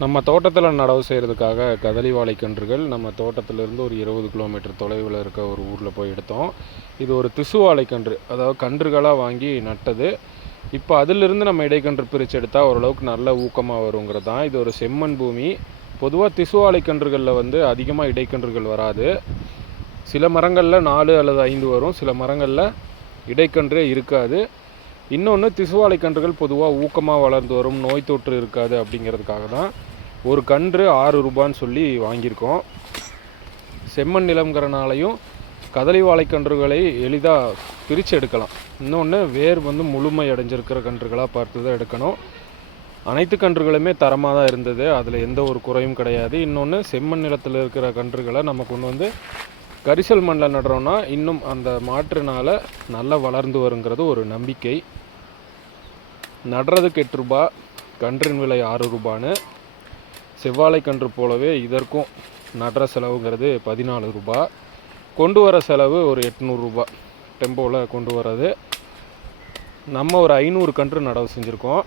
நம்ம தோட்டத்தில் நடவு செய்கிறதுக்காக கதலி கன்றுகள் நம்ம தோட்டத்திலிருந்து ஒரு இருபது கிலோமீட்டர் தொலைவில் இருக்க ஒரு ஊரில் போய் எடுத்தோம். இது ஒரு திசுவாழை கன்று அதாவது கன்றுகளாக வாங்கி நட்டது. இப்போ அதிலிருந்து நம்ம இடைக்கன்று பிரித்து எடுத்தால் ஓரளவுக்கு நல்ல ஊக்கமாக வருங்கிறது தான் இது ஒரு செம்மண் பூமி. பொதுவாக திசுவாழை கன்றுகளில் வந்து அதிகமாக இடைக்கன்றுகள் வராது. சில மரங்களில் நாலு அல்லது ஐந்து வரும். சில மரங்களில் இடைக்கன்றே இருக்காது. இன்னொன்று திசுவாலை கன்றுகள் பொதுவாக ஊக்கமாக வளர்ந்து வரும் நோய் தொற்று இருக்காது அப்படிங்கிறதுக்காக தான் ஒரு கன்று ஆறு ரூபான்னு சொல்லி வாங்கியிருக்கோம். செம்மண் நிலம்ங்கிறனாலையும் கதலி வாழைக்கன்றுகளை எளிதாக பிரித்து எடுக்கலாம். இன்னொன்று வேர் வந்து முழுமை அடைஞ்சிருக்கிற கன்றுகளாக பார்த்து தான் எடுக்கணும். அனைத்து கன்றுகளுமே தரமாக தான் இருந்தது. அதில் எந்த ஒரு குறையும் கிடையாது. இன்னொன்று செம்மண் நிலத்தில் இருக்கிற கன்றுகளை நம்ம கொண்டு வந்து கரிசல் மண்ணில் நடுறோன்னா இன்னும் அந்த மாற்றுனால் நல்லா வளர்ந்து வருங்கிறது ஒரு நம்பிக்கை. நடுறதுக்கு எட்டு ரூபா கன்றின் விலை ஆறு ரூபான்னு. செவ்வாழை கன்று போலவே இதற்கும் நடுற செலவுங்கிறது பதினாலு ரூபா. கொண்டு வர செலவு ஒரு எட்நூறுரூபா டெம்போவில் கொண்டு வர்றது. நம்ம ஒரு ஐநூறு கன்று நடவு செஞ்சுருக்கோம்.